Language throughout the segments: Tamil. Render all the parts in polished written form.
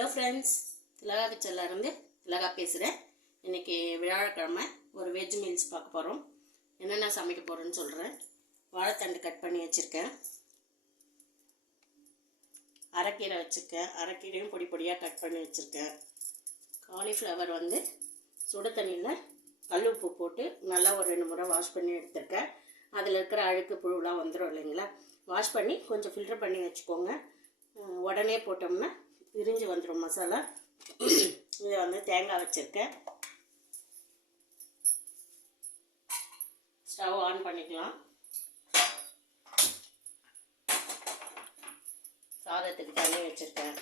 ஹலோ ஃப்ரெண்ட்ஸ், திலகா கிச்சன்லேருந்து திலகா பேசுகிறேன். இன்றைக்கி வியாழக்கிழமை ஒரு வெஜ் மீல்ஸ் பார்க்க போகிறோம். என்னென்ன சமைக்க போகிறேன்னு சொல்கிறேன். வாழைத்தண்டு கட் பண்ணி வச்சுருக்கேன், அரைக்கீரை வச்சுருக்கேன், அரைக்கீரையும் பொடி பொடியாக கட் பண்ணி வச்சுருக்கேன். காலிஃப்ளவர் சுடு தண்ணியில் கல் உப்பு போட்டு நல்லா ஒரு 2 முறை வாஷ் பண்ணி எடுத்துருக்கேன். அதில் இருக்கிற அழுக்கு புழுலாம் வந்துடும் இல்லைங்களா. வாஷ் பண்ணி கொஞ்சம் ஃபில்டர் பண்ணி வச்சுக்கோங்க. உடனே போட்டோம்னா பிரிஞ்சு வந்துடும் மசாலா. இதை தேங்காய் வச்சுருக்கேன். ஸ்டவ் ஆன் பண்ணிக்கலாம். சாதத்துக்கு தண்ணி வச்சுருக்கேன்.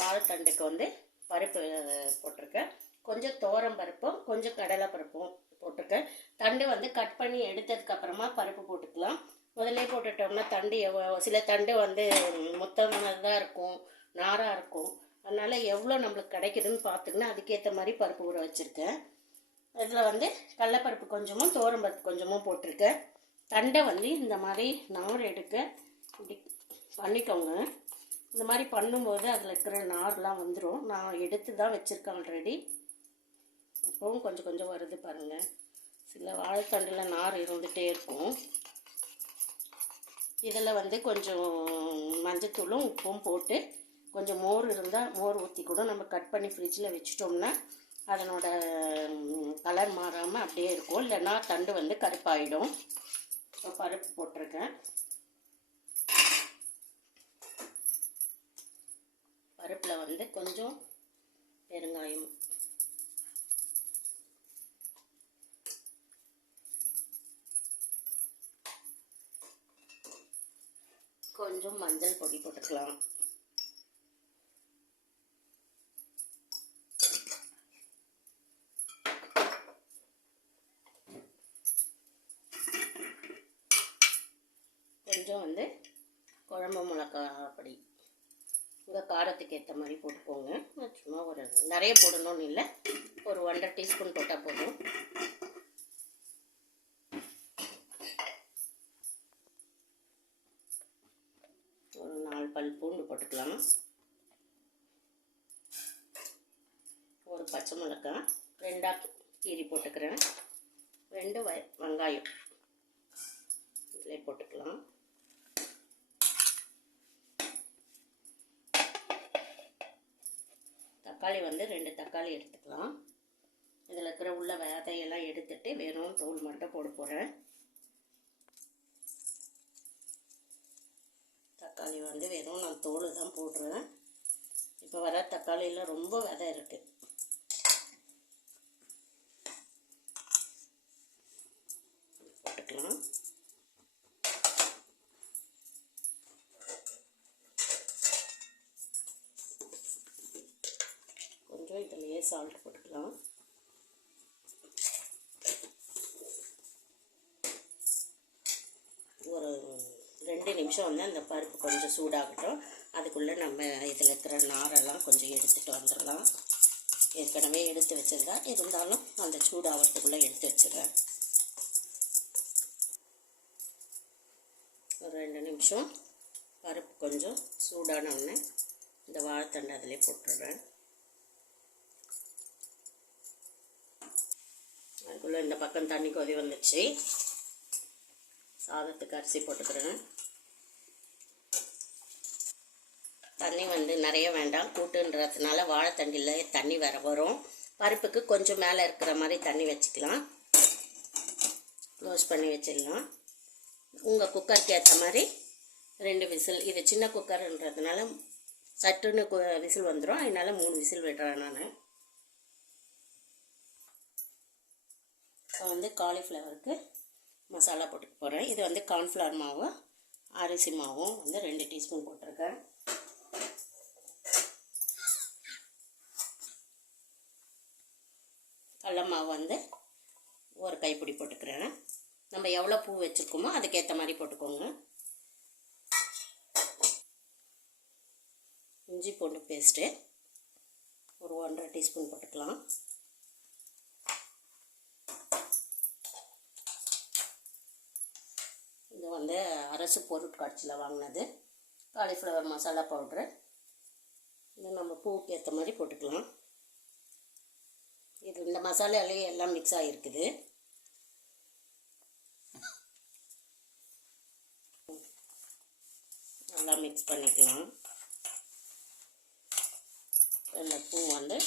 வாழைத்தண்டுக்கு பருப்பு போட்டிருக்கேன். கொஞ்சம் துவரம் பருப்பும் கொஞ்சம் கடலை பருப்பும் போட்டிருக்கேன். தண்டு கட் பண்ணி எடுத்ததுக்கப்புறமா பருப்பு போட்டுக்கலாம். முதல்ல போட்டுட்டோம்னா தண்டு சில தண்டு மொத்தமானதாக இருக்கும், நாராக இருக்கும். அதனால் எவ்வளோ நம்மளுக்கு கிடைக்குதுன்னு பார்த்துங்கன்னா அதுக்கேற்ற மாதிரி பருப்பு ஊற வச்சுருக்கேன். இதில் கடலைப்பருப்பு கொஞ்சமும் துவரம் பருப்பு கொஞ்சமும் போட்டிருக்கேன். தண்டை இந்த மாதிரி நார் எடுக்க இப்படி பண்ணிக்கோங்க. இந்த மாதிரி பண்ணும்போது அதில் இருக்கிற நார்லாம் வந்துடும். நான் எடுத்து தான் வச்சுருக்கேன் ஆல்ரெடி. இப்போவும் கொஞ்சம் கொஞ்சம் வருது பாருங்கள். சில வாழைத்தண்டில் நார் இருந்துகிட்டே இருக்கும். இதில் கொஞ்சம் மஞ்சத்தூளும் உப்பும் போட்டு கொஞ்சம் மோர் இருந்தால் மோர் ஊற்றி கூட நம்ம கட் பண்ணி ஃப்ரிட்ஜில் வச்சுட்டோம்னா அதனோட கலர் மாறாமல் அப்படியே இருக்கும். இல்லைன்னா தண்டு கருப்பாயிடும். இப்போ பருப்பு போட்டிருக்கேன். பருப்பில் கொஞ்சம் பெருங்காயம், கொஞ்சம் மஞ்சள் பொடி போட்டுக்கலாம். கொஞ்சம் குழம்பு மிளகா பொடி உங்கள் காரத்துக்கு ஏற்ற மாதிரி போட்டுக்கோங்க. சும்மா ஒரு நிறைய போடணும்னு இல்லை, ஒரு 1.5 டீஸ்பூன் போட்டால் போதும். ஒரு 4 பல் பூண்டு போட்டுக்கலாம். ஒரு பச்சை மிளகாய் 2 கீரி போட்டுக்கிறேன். 2 வெங்காயம் இதில் போட்டுக்கலாம். தக்காளி 2 தக்காளி எடுத்துக்கலாம். இதில் இருக்கிற உள்ள விதையெல்லாம் எடுத்துட்டு வெறும் தோல் மட்டும் போட போகிறேன். தக்காளி வெறும் நான் தோல் தான் போடுறேன். இப்போ வர தக்காளியில் ரொம்ப விதை இருக்குது. போட்டுக்கலாம். கொஞ்சம் இதிலேயே சால்ட் போட்டுக்கலாம். ஒரு 2 நிமிஷம் அந்த பருப்பு கொஞ்சம் சூடாகட்டும். அதுக்குள்ளே நம்ம இதில் இருக்கிற நாரெல்லாம் கொஞ்சம் எடுத்துகிட்டு வந்துடலாம். ஏற்கனவே எடுத்து வச்சுருந்தா இருந்தாலும் அந்த சூடாகிறதுக்குள்ளே எடுத்து வச்சுருவேன். ஒரு 2 நிமிஷம் பருப்பு கொஞ்சம் சூடானோடனே இந்த வாழைத்தண்டை அதிலே போட்டுடுறேன். அதுக்குள்ளே இந்த பக்கம் தண்ணி கொதி வந்துடுச்சு. சாதத்துக்கு அரிசி போட்டுக்கிறேன். தண்ணி நிறைய வேண்டாம், கூட்டுன்றதுனால வாழைத்தண்டில் தண்ணி வரும். பருப்புக்கு கொஞ்சம் மேலே இருக்கிற மாதிரி தண்ணி வச்சுக்கலாம். க்ளோஸ் பண்ணி வச்சிடலாம். உங்கள் குக்கருக்கு ஏற்ற மாதிரி 2 விசில். இது சின்ன குக்கர்ன்றதுனால சட்டுன்னு விசில் வந்துடும். அதனால் 3 விசில் விடுறேன் நான். இப்போ காலிஃப்ளவருக்கு மசாலா போட்டுக்க போகிறேன். இது கார்ன்ஃப்ளவர் மாவும் அரிசி மாவும் 2 டீஸ்பூன் போட்டிருக்கேன். கடல மாவு ஒரு கைப்பிடி போட்டுக்கிறேன். நம்ம எவ்வளோ பூ வச்சுருக்கோமோ அதுக்கேற்ற மாதிரி போட்டுக்கோங்க. இஞ்சி பூண்டு பேஸ்ட்டு ஒரு 1.5 டீஸ்பூன் போட்டுக்கலாம். இது வந்து அரசு பொருட்காட்சியில் வாங்கினது காலிஃப்ளவர் மசாலா பவுட்ரு. இது நம்ம பூவுக்கு ஏற்ற மாதிரி போட்டுக்கலாம். இது இந்த மசாலாலேயே எல்லாம் மிக்ஸ் ஆகிருக்குது. நல்லா மிக்ஸ் பண்ணிக்கலாம். இந்த பூ வந்து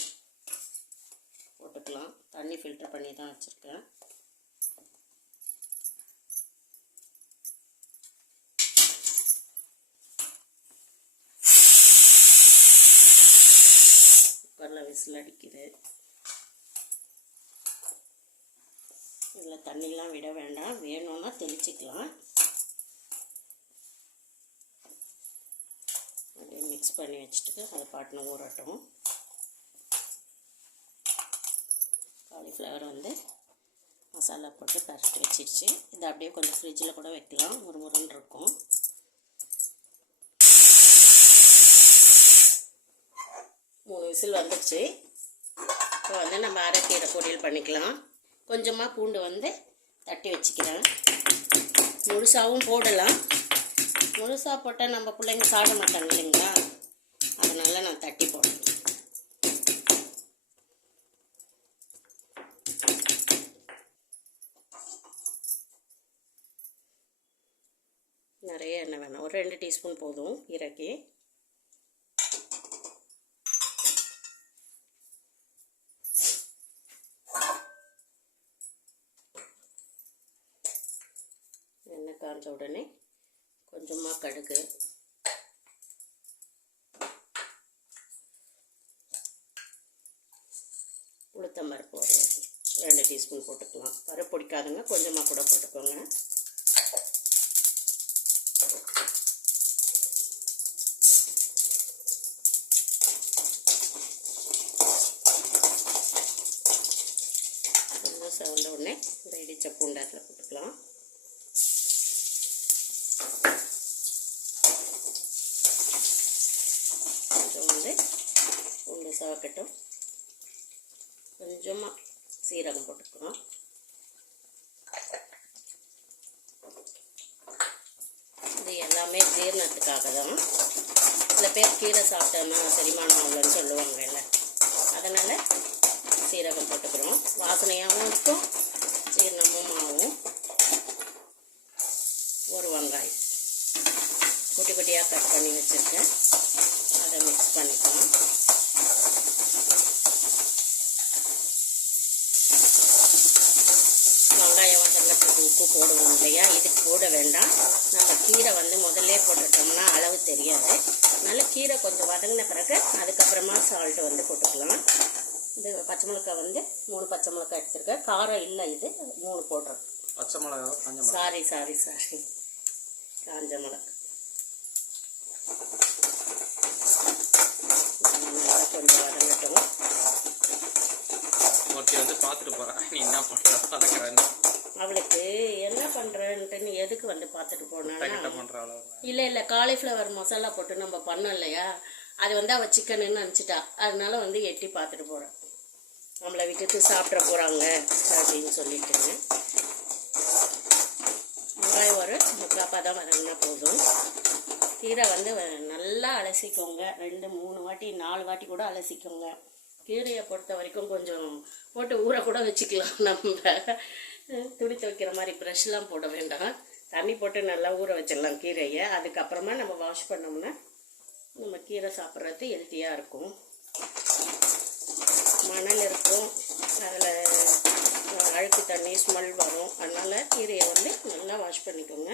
போட்டுக்கலாம். தண்ணி ஃபில்டர் பண்ணி தான் வச்சுருக்கேன். குக்கரில் விசில் அடிக்குது. இதில் தண்ணிலாம் விட வேண்டாம், வேணும்னா தெளிச்சிக்கலாம். அப்படியே மிக்ஸ் பண்ணி வச்சுட்டு அதை பாட்டின ஊறட்டும். காலிஃப்ளவர் வந்து மசாலா போட்டு பரட்டி வச்சிடுச்சு. இதை அப்படியே கொஞ்சம் ஃப்ரிட்ஜில் கூட வைக்கலாம், ஒரு முருன்னு இருக்கும். மூணு விசில் வந்துடுச்சு. இப்போ வந்து நம்ம அரைக்கீரை பொரியல் பண்ணிக்கலாம். கொஞ்சமாக பூண்டு வந்து தட்டி வச்சுக்கிறேன். முழுசாகவும் போடலாம். முழுசாக போட்டால் நம்ம பிள்ளைங்க சாப்பிட மாட்டாங்க இல்லைங்களா, அதனால் நான் தட்டி போடுறேன். நிறைய எண்ணெய் வேணாம், ஒரு 2 டீஸ்பூன் போதும் கீரைக்கு. எண்ணெய் காய்ஞ்ச உடனே கொஞ்சமாக கடுகு, உளுத்தம்பருப்பு ஒரு 2 டீஸ்பூன் போட்டுக்கலாம். பருப்பு பிடிக்காதுங்க, கொஞ்சமாக கூட போட்டுக்கோங்க. கொஞ்சம் செவந்த உடனே இந்த இடிச்ச பூண்டாத்தில் போட்டுக்கலாம். பூண்டு சவக்கட்டும். கொஞ்சமாக சீரகம் போட்டுக்கலாம். இது எல்லாமே ஜீரணத்துக்காக தான். சில பேர் கீரை சாப்பிட்டோன்னா செரிமானம் ஆகலன்னு சொல்லுவாங்கல்ல, அதனால் சீரகம் போட்டுக்கிறோம். வாசனையாகவும் இருக்கும், ஜீரணமும் ஆகும். ஒரு வெங்காயம் குட்டி குட்டியாக கட் பண்ணி வச்சுருக்கேன், அதை மிக்ஸ் பண்ணிக்கலாம். வெங்காயம் வதங்கிறதுக்கு உப்பு போடுவோம் இல்லையா, இதுக்கு போட வேண்டாம். நம்ம கீரை வந்து முதல்ல போட்டுட்டோம்னா அளவு தெரியாது. அதனால கீரை கொஞ்சம் வதங்கின பிறகு அதுக்கப்புறமா சால்ட்டு வந்து போட்டுக்கலாம். இது பச்சை மிளகாய் வந்து 3 பச்சை மிளகாய் எடுத்துருக்கேன். காரம் இல்லை, இது 3 போடுறோம். பச்சை மிளகாய் சாரி காஞ்ச மிளகாய். கொஞ்சம் வதங்கட்டும். வந்து பார்த்துட்டு போகிறேன், நீ என்ன பண்ணுறேன், அவளுக்கு என்ன பண்ணுறேன்ட்டு எதுக்கு வந்து பார்த்துட்டு போனா. இல்லை காலிஃப்ளவர் மசாலா போட்டு நம்ம பண்ணோம் இல்லையா, அது வந்து அவள் சிக்கனுன்னு நினச்சிட்டா. அதனால வந்து எட்டி பார்த்துட்டு போகிறேன், நம்மளை விட்டுட்டு சாப்பிட போகிறாங்க அப்படின்னு சொல்லிட்டுங்க. வெங்காயம் ஒரு 3/4 பதம் வதங்கினா போதும். கீரை வந்து நல்லா அலசிக்கோங்க. 2 3 வாட்டி 4 வாட்டி கூட அலசிக்கோங்க. கீரையை பொறுத்த வரைக்கும் கொஞ்சம் போட்டு ஊற கூட வச்சுக்கலாம். நம்ம துணி துவைக்கிற மாதிரி ப்ரெஷ்லாம் போட வேண்டாம், தண்ணி போட்டு நல்லா ஊற வச்சிடலாம் கீரையை. அதுக்கப்புறமா நம்ம வாஷ் பண்ணோம்னா நம்ம கீரை சாப்பிட்றது ஹெல்த்தியாக இருக்கும். மணல் இருக்கும், அதில் அழுக்கு தண்ணி ஸ்மெல் வரும். அதனால் கீரையை வந்து நல்லா வாஷ் பண்ணிக்கோங்க.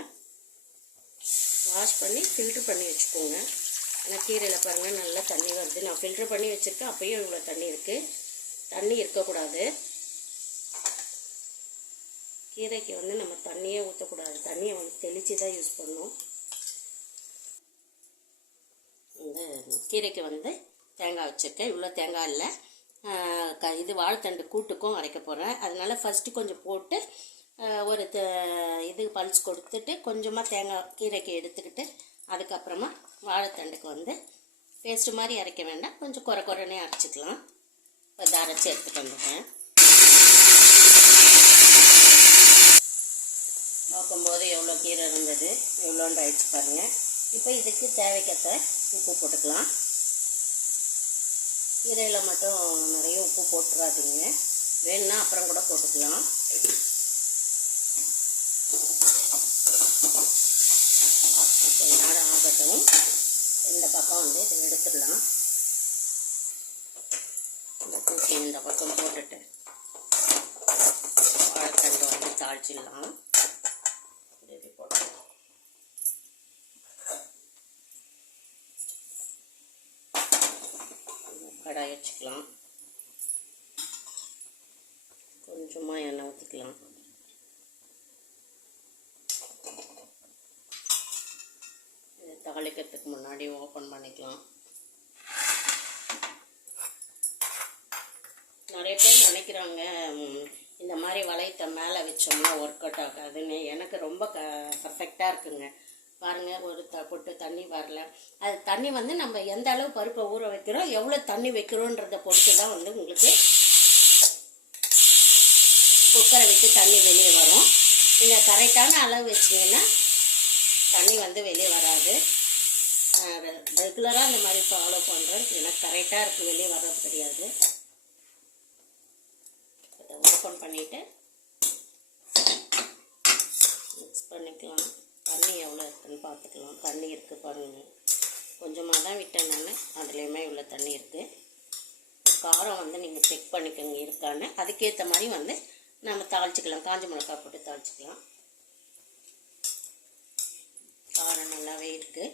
வாஷ் பண்ணி ஃபில்ட்ரு பண்ணி வச்சுக்கோங்க. ஆனால் கீரையில் பாருங்கள் நல்லா தண்ணி வருது. நான் ஃபில்ட்ரு பண்ணி வச்சுருக்கேன், அப்போயும் இவ்வளோ தண்ணி இருக்குது. தண்ணி இருக்கக்கூடாது. கீரைக்கு வந்து நம்ம தண்ணியே ஊற்றக்கூடாது, தண்ணியை வந்து தெளித்து தான் யூஸ் பண்ணணும். இந்த கீரைக்கு வந்து தேங்காய் வச்சுருக்கேன். இவ்வளோ தேங்காய் இல்லை, இது வாழைத்தண்டு கூட்டுக்கும் அரைக்க போகிறேன். அதனால் ஃபஸ்ட்டு கொஞ்சம் போட்டு ஒரு இது பல்ஸ் கொடுத்துட்டு கொஞ்சமாக தேங்காய் கீரைக்கு எடுத்துக்கிட்டு அதுக்கப்புறமா வாழைத்தண்டுக்கு வந்து பேஸ்ட்டு மாதிரி அரைக்க வேண்டாம், கொஞ்சம் குறைன்னே அரைச்சிக்கலாம். இப்போ இதை அரைச்சி எடுத்துகிட்டு வந்துட்டேன். பார்க்கும்போது எவ்வளோ கீரை இருந்தது, எவ்வளோன்னு ஆயிடுச்சு பாருங்கள். இப்போ இதுக்கு தேவைக்கேற்ற உப்பு போட்டுக்கலாம். கீரையில் மட்டும் நிறைய உப்பு போட்டுறாதீங்க, வேணுன்னா அப்புறம் கூட போட்டுக்கலாம். கொஞ்ச நேரம் ஆகட்டும். இந்த பக்கம் வந்து இதை எடுத்துடலாம். இந்த தூக்கி இந்த பக்கம் போட்டுட்டு வாழைத்தண்டு வந்து தாளிச்சிடலாம். இப்படி போட்டுக்கலாம். கடாய் வச்சுக்கலாம். கொஞ்சமாக எண்ணெய் ஊற்றிக்கலாம். இதை தாளிக்கிறதுக்கு முன்னாடி ஓப்பன் பண்ணிக்கலாம். நிறைய பேர் நினைக்கிறாங்க இந்த மாதிரி வளையத்தை மேலே வச்சோம்னா ஒர்க் அவுட் ஆகாதுன்னு. எனக்கு ரொம்ப பர்ஃபெக்டாக இருக்குங்க. பாருங்கள், ஒரு பொட்டு தண்ணி வரல. அது தண்ணி வந்து நம்ம எந்த அளவு பருப்பை ஊற வைக்கிறோம், எவ்வளோ தண்ணி வைக்கிறோன்றதை பொறுத்து தான் வந்து உங்களுக்கு குக்கரை விட்டு தண்ணி வெளியே வரும். நீங்கள் கரெக்டான அளவு வச்சிங்கன்னா தண்ணி வந்து வெளியே வராது. ரெகுலராக இந்த மாதிரி ஃபாலோ பண்ணுறேன். எனக்கு கரெக்டாக இருக்குது, வெளியே வர்றது கிடையாது. இதை ஓப்பன் பண்ணிவிட்டு மிக்ஸ் பண்ணிக்கலாம். தண்ணி எவ்வளோ இருக்குதுன்னு பார்த்துக்கலாம். தண்ணி இருக்குது பாருங்கள், கொஞ்சமாக தான் விட்டேன் நான், அதுலேயுமே இவ்வளோ தண்ணி இருக்குது. காரம் வந்து நீங்கள் செக் பண்ணிக்கோங்க இருக்கான்னு. அதுக்கேற்ற மாதிரி வந்து நம்ம தாளிச்சிக்கலாம். காஞ்ச மிளகாய் போட்டு தாளிச்சிக்கலாம். காரம் நல்லாவே இருக்குது.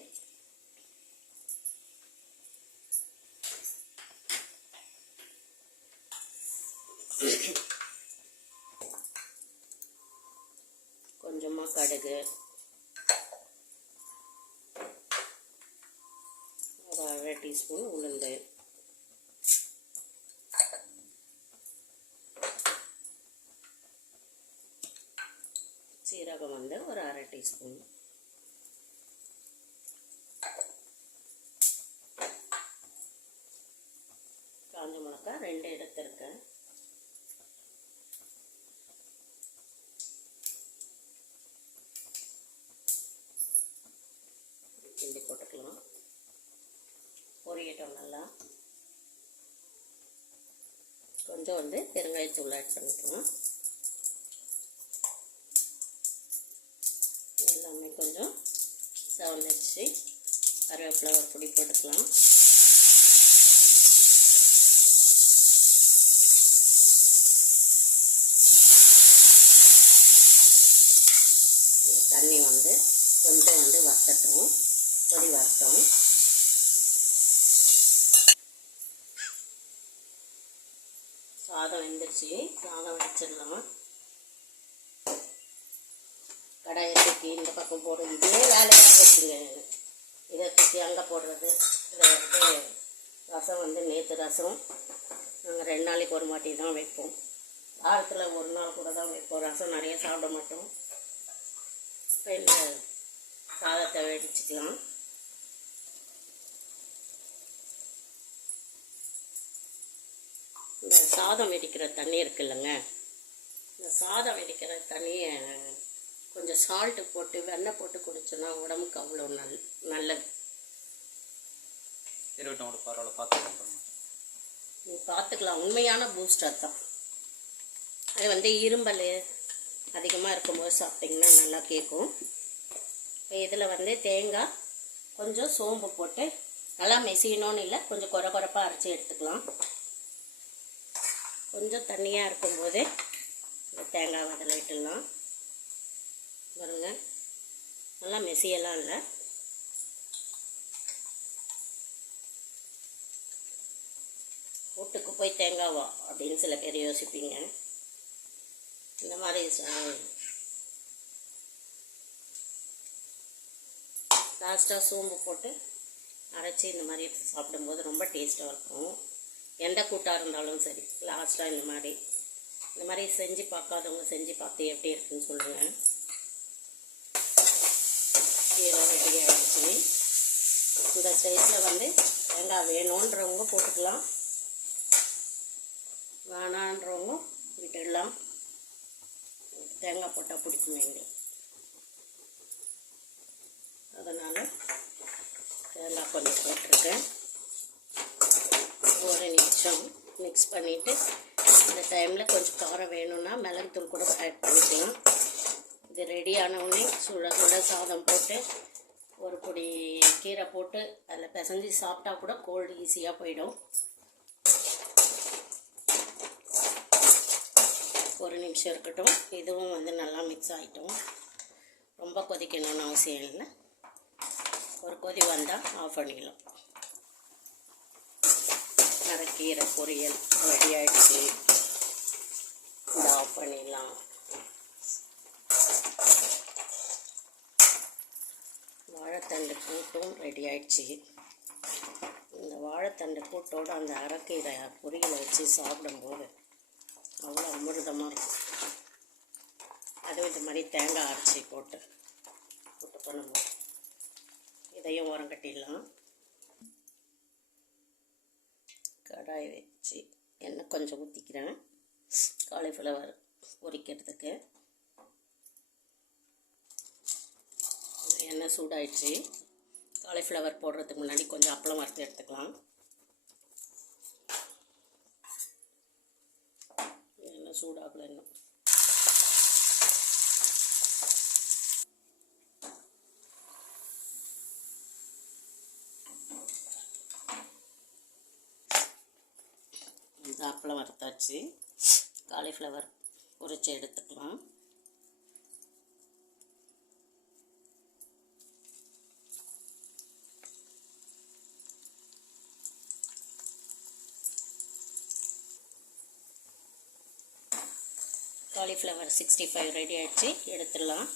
கொஞ்சமாக கடுகு, ஒரு 1/2 டீஸ்பூன் உளுந்து, சீரகம் வந்து ஒரு 1/2 டீஸ்பூன், காஞ்ச மிளகாய் 2 எடுத்திருக்கேன். கிண்டி போட்டுக்கலாம். பொரியட்டும் நல்லா. கொஞ்சம் வந்து பெருங்காயத்தூள் ஆட் பண்ணிக்கலாம். எல்லாமே கொஞ்சம் செவந்துச்சு. கருவேப்பிலை ஒரு பொடி போட்டுக்கலாம். தண்ணி வந்து கொஞ்சம் வந்து வத்தட்டும், பொடி வத்தம். சாதம் வெந்துருச்சு. சாதம் வச்சிடலாம். கடாயை தூக்கி இந்த பக்கம் போடுறது, இதே வேலையாக போச்சுங்க. இதை தூக்கி அங்கே போடுறது. இதை வந்து ரசம் வந்து நேற்று ரசம் நாங்கள் 2 நாளைக்கு ஒரு வாட்டி தான் வைப்போம். வாரத்தில் ஒரு நாள் கூட தான் வைப்போம். ரசம் நிறைய சாப்பிட மாட்டோம். இப்போ இந்த சாதத்தை வெடிச்சுக்கலாம். இந்த சாதம் வெடிக்கிற தண்ணி இருக்குல்லங்க, இந்த சாதம் வெடிக்கிற தண்ணியை கொஞ்சம் சால்ட்டு போட்டு வெண்ணெய் போட்டு குடிச்சோன்னா உடம்புக்கு அவ்வளோ நல்லது. இருக்கட்டும், பரவாயில்ல, பார்த்துக்கலாம். நீ பார்த்துக்கலாம். உண்மையான பூஸ்டர் தான் அது. வந்து இரும்பல் அதிகமாக இருக்கும்போது சாப்பிட்டிங்கன்னா நல்லா கேட்கும். இப்போ இதில் வந்து தேங்காய், கொஞ்சம் சோம்பு போட்டு நல்லா மெசியணும்னு இல்லை, கொஞ்சம் குறைப்பாக அரைச்சி எடுத்துக்கலாம். கொஞ்சம் தண்ணியாக இருக்கும்போது இந்த தேங்காய் அதில் விட்டுடலாம். பாருங்க, நல்லா மெசியெல்லாம் இல்லை. வீட்டுக்கு போய் தேங்காவா அப்படின்னு சில பேர் யோசிப்பீங்க. இந்த மாதிரி லாஸ்ட்டாக சோம்பு போட்டு அரைச்சி இந்த மாதிரி சாப்பிடும்போது ரொம்ப டேஸ்ட்டாக இருக்கும். எந்த கூட்டாக இருந்தாலும் சரி, லாஸ்ட்டாக இந்த மாதிரி செஞ்சு பார்க்காதவங்க செஞ்சு பார்த்து எப்படி இருக்குன்னு சொல்லுங்கள். கீரை ரெடி ஆகிடுச்சு. இந்த சைஸில் வந்து தேங்காய் வேணுன்றவங்க போட்டுக்கலாம், வேணான்றவங்க விட்டுடலாம். தேங்காய் போட்டால் பிடிக்குமே எங்களுக்கு. அதனால் தேங்காய் கொஞ்சம் போட்டிருக்கேன். ஒரு நிமிஷம் மிக்ஸ் பண்ணிவிட்டு இந்த டைமில் கொஞ்சம் காரம் வேணும்னா மிளகுத்தூள் கூட ஆட் பண்ணிக்கலாம். இது ரெடி ஆனவுடனே சுட சுட சாதம் போட்டு ஒரு பொடி கீரை போட்டு அதில் பிசைஞ்சு சாப்பிட்டா கூட கோல்டு ஈஸியாக போயிடும். ஒரு நிமிஷம் இருக்கட்டும். இதுவும் வந்து நல்லா மிக்ஸ் ஆகிட்டோம். ரொம்ப கொதிக்கணும்னு அவசியம் இல்லை. ஒரு கொதி வந்தால் ஆஃப் பண்ணிடலாம். அரைக்கீரை பொரியல் ரெடி ஆகிடுச்சு. இதை ஆஃப் பண்ணிடலாம். வாழைத்தண்டு கூட்டும் ரெடி ஆகிடுச்சு. இந்த வாழைத்தண்டு கூட்டோடு அந்த அரைக்கீரை பொரியலை வச்சு சாப்பிடும்போது அவ்வளோ அமிர்தமாக இருக்கும். அதுவும் இது மாதிரி தேங்காய் அரைச்சி போட்டு பண்ணும்போது இதையும் உரம் கட்டிடலாம். கடாய் வச்சு எண்ணெய் கொஞ்சம் ஊற்றிக்கிறேன் காலிஃப்ளவர் பொரிக்கிறதுக்கு. எண்ணெய் சூடாயிடுச்சு. காலிஃப்ளவர் போடுறதுக்கு முன்னாடி கொஞ்சம் அப்பளம் வறுத்து எடுத்துக்கலாம். எண்ணெய் சூடாகல இன்னும். இந்த அப்பளம் வறுத்தாச்சு. காலிஃப்ளவர் பொரிச்சு எடுத்துக்கலாம். காலிஃப்ளவர் 65 ரெடி ஆகிடுச்சு. எடுத்துடலாம்.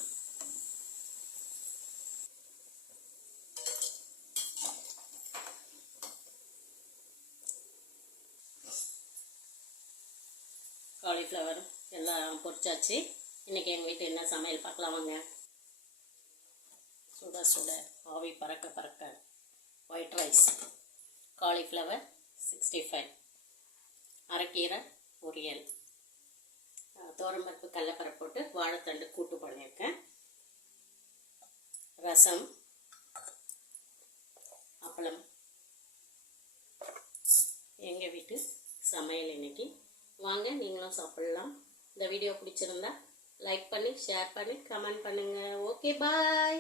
காலிஃப்ளவர் எல்லாம் பொரிச்சாச்சு. இன்றைக்கி எங்கள் வீட்டில் என்ன சமையல் பார்க்கலாம் வாங்க. சுட சுட ஆவி பறக்க பறக்க ஒயிட் ரைஸ், காலிஃப்ளவர் 65, அரைக்கீரை பொரியல், தோரம்பருப்பு கடலைப்பருப்பு போட்டு வாழைத்தண்டு கூட்டு பண்ணியிருக்கேன், ரசம், அப்பளம். எங்கள் வீட்டு சமையல் இன்னைக்கு. வாங்க நீங்களும் சாப்பிடலாம். இந்த வீடியோ பிடிச்சிருந்தா லைக் பண்ணி ஷேர் பண்ணி கமெண்ட் பண்ணுங்கள். ஓகே, பாய்.